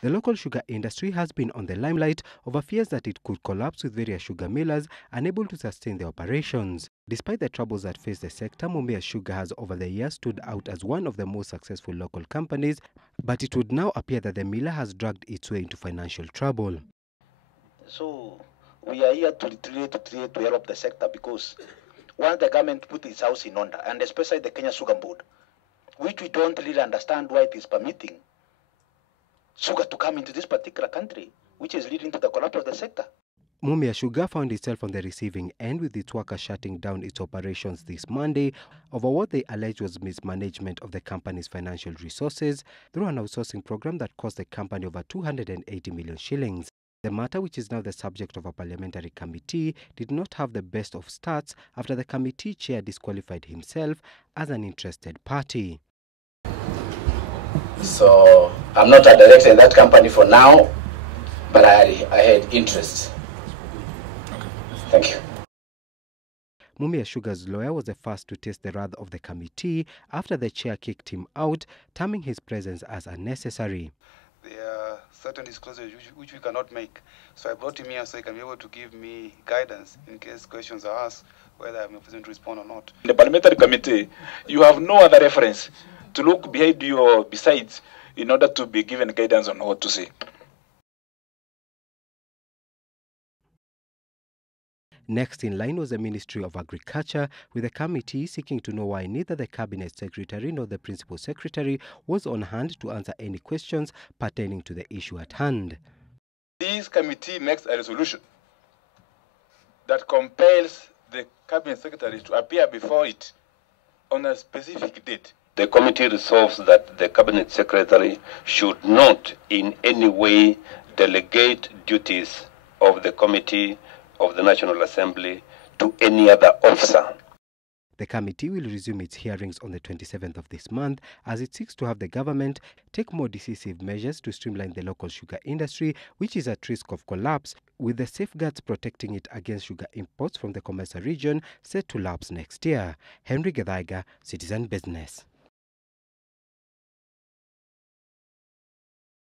The local sugar industry has been on the limelight over fears that it could collapse, with various sugar millers unable to sustain their operations. Despite the troubles that face the sector, Mumias Sugar has over the years stood out as one of the most successful local companies, but it would now appear that the miller has dragged its way into financial trouble. So we are here to help the sector, because once the government put its house in order, and especially the Kenya Sugar Board, which we don't really understand why it is permitting sugar to come into this particular country, which is leading to the collapse of the sector. Mumias Sugar found itself on the receiving end, with its workers shutting down its operations this Monday over what they alleged was mismanagement of the company's financial resources through an outsourcing program that cost the company over 280 million shillings. The matter, which is now the subject of a parliamentary committee, did not have the best of starts after the committee chair disqualified himself as an interested party. So I'm not a director in that company for now, but I had interest. Thank you. Mumias Sugar's lawyer was the first to taste the wrath of the committee after the chair kicked him out, terming his presence as unnecessary. There are certain disclosures which we cannot make. So I brought him here so he can be able to give me guidance in case questions are asked, whether I'm in a position to respond or not. In the parliamentary committee, you have no other reference to look behind you or besides in order to be given guidance on what to say. Next in line was the Ministry of Agriculture, with the committee seeking to know why neither the Cabinet Secretary nor the Principal Secretary was on hand to answer any questions pertaining to the issue at hand. This committee makes a resolution that compels the Cabinet Secretary to appear before it on a specific date. The committee resolves that the Cabinet Secretary should not in any way delegate duties of the Committee of the National Assembly to any other officer. The committee will resume its hearings on the 27th of this month as it seeks to have the government take more decisive measures to streamline the local sugar industry, which is at risk of collapse, with the safeguards protecting it against sugar imports from the Commercial region set to lapse next year. Henry Gedaiga, Citizen Business.